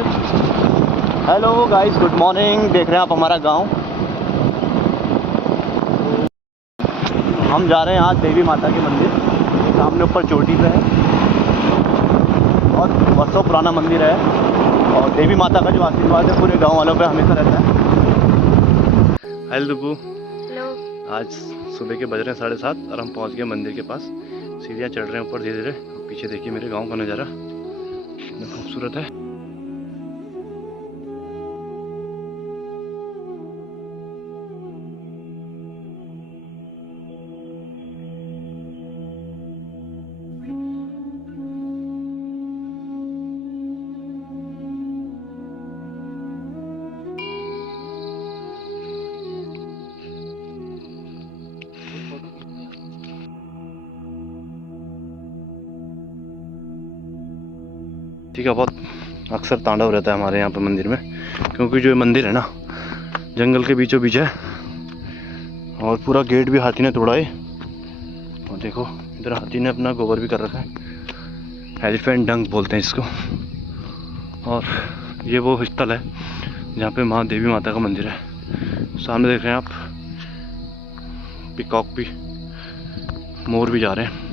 Hello guys, good morning. देख रहे हैं आप हमारा गांव। हम जा रहे हैं आज देवी माता के मंदिर। सामने ऊपर चोटी पे है, बहुत वर्षों पुराना मंदिर है और देवी माता का जो आशीर्वाद है पूरे गांव वालों पे हमेशा रहता है। हेलो दुबू। हेलो। आज सुबह के बज रहे हैं 7:30 और हम पहुंच गए मंदिर के पास। सीढ़ियाँ चढ़ रहे हैं ऊपर धीरे धीरे। पीछे देखिए मेरे गाँव का नज़ारा कितना खूबसूरत है। ठीक है, बहुत अक्सर तांडव रहता है हमारे यहाँ पे मंदिर में, क्योंकि जो ये मंदिर है ना जंगल के बीचों बीच है और पूरा गेट भी हाथी ने तोड़ा है। और देखो इधर हाथी ने अपना गोबर भी कर रखा है, एलिफेंट डंक बोलते हैं इसको। और ये वो स्थल है जहाँ पे माँ देवी माता का मंदिर है। सामने देख रहे हैं आप, पिकॉक भी, मोर भी जा रहे हैं।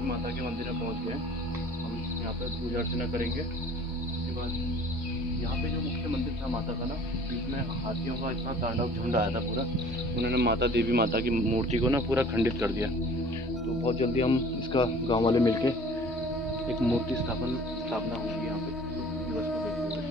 माता के मंदिर में पहुंच गए। हम यहाँ पे पूजा अर्चना करेंगे। उसके बाद यहाँ पे जो मुख्य मंदिर था माता का ना, बीच में हाथियों का इतना तांडव झुंड आया था पूरा। उन्होंने माता देवी माता की मूर्ति को ना पूरा खंडित कर दिया। तो बहुत जल्दी हम इसका गांव वाले मिलके एक मूर्ति स्थापना होगी यहाँ पे दिवस को देखते हुए।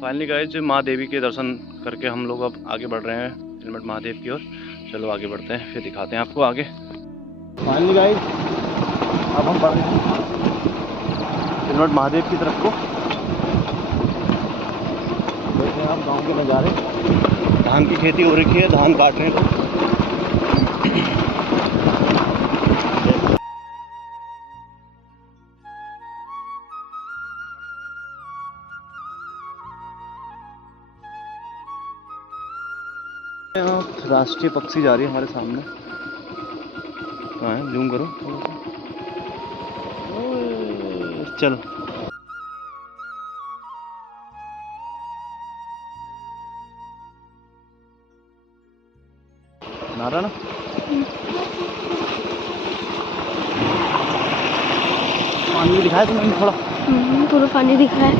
फाइनली गाइस माँ देवी के दर्शन करके हम लोग अब आगे बढ़ रहे हैं तिलमठ महादेव की ओर। चलो आगे बढ़ते हैं, फिर दिखाते हैं आपको आगे। फाइनली गाइस अब हम बढ़ रहे हैं तिलमठ महादेव की तरफ को। देखते हैं आप गाँव के नज़ारे। धान की खेती हो रखी है, धान काट रहे हैं लोग। राष्ट्रीय पक्षी जा रही है हमारे सामने। कहाँ है? जूम करो थोड़ा सा। चलो नारा ना पानी दिखाया तुमने थोड़ा? पूरा पानी दिखा है।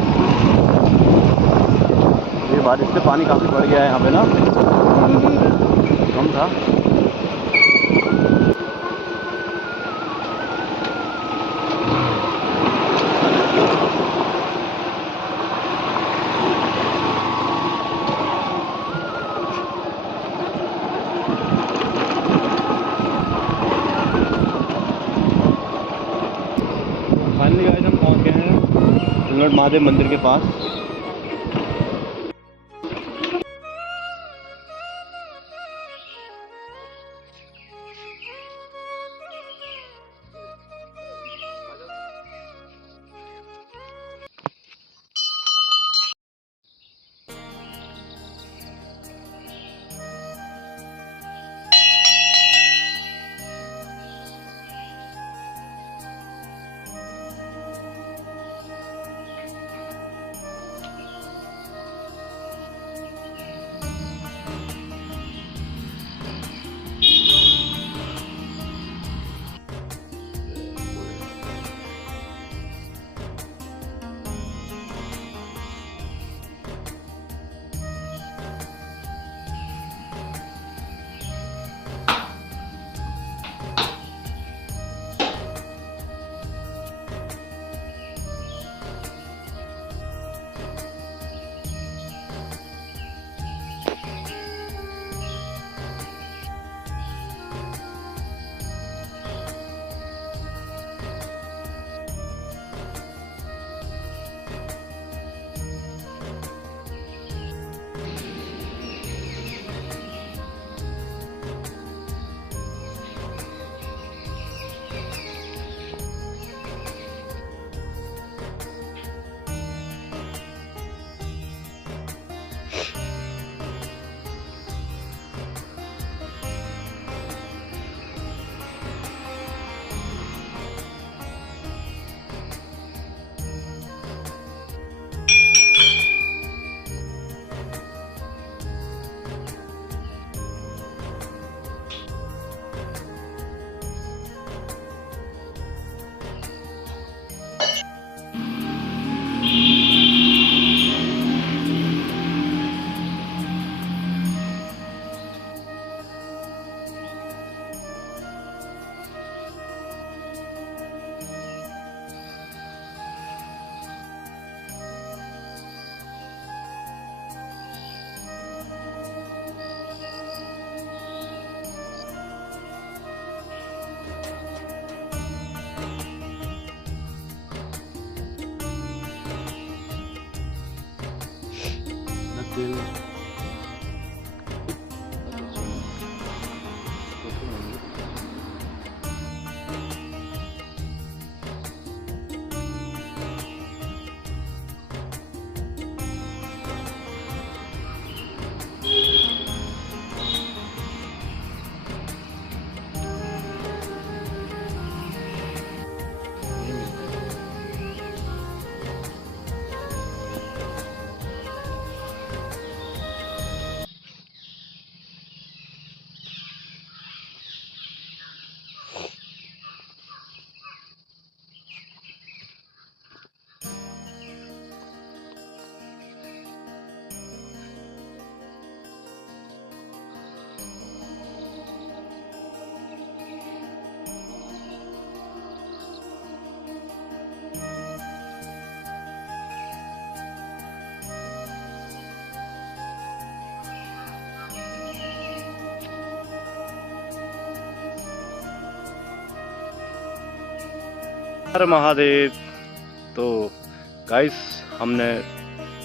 ये बारिश से पानी काफी बढ़ गया है यहाँ पे ना, कम था। फाइनली गाइस हम पहुँच गए हैं तिलमठ महादेव मंदिर के पास। हर महादेव। तो गाइस हमने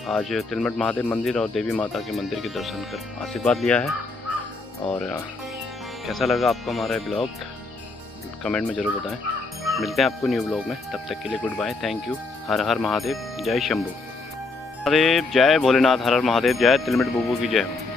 आज तिलमट महादेव मंदिर और देवी माता के मंदिर के दर्शन कर आशीर्वाद लिया है। और कैसा लगा आपको हमारा ब्लॉग कमेंट में ज़रूर बताएं। मिलते हैं आपको न्यू ब्लॉग में, तब तक के लिए गुड बाय, थैंक यू। हर हर महादेव, जय शंभू महादेव, जय भोलेनाथ, हर हर महादेव, जय तिलमट बुबू की जय हो।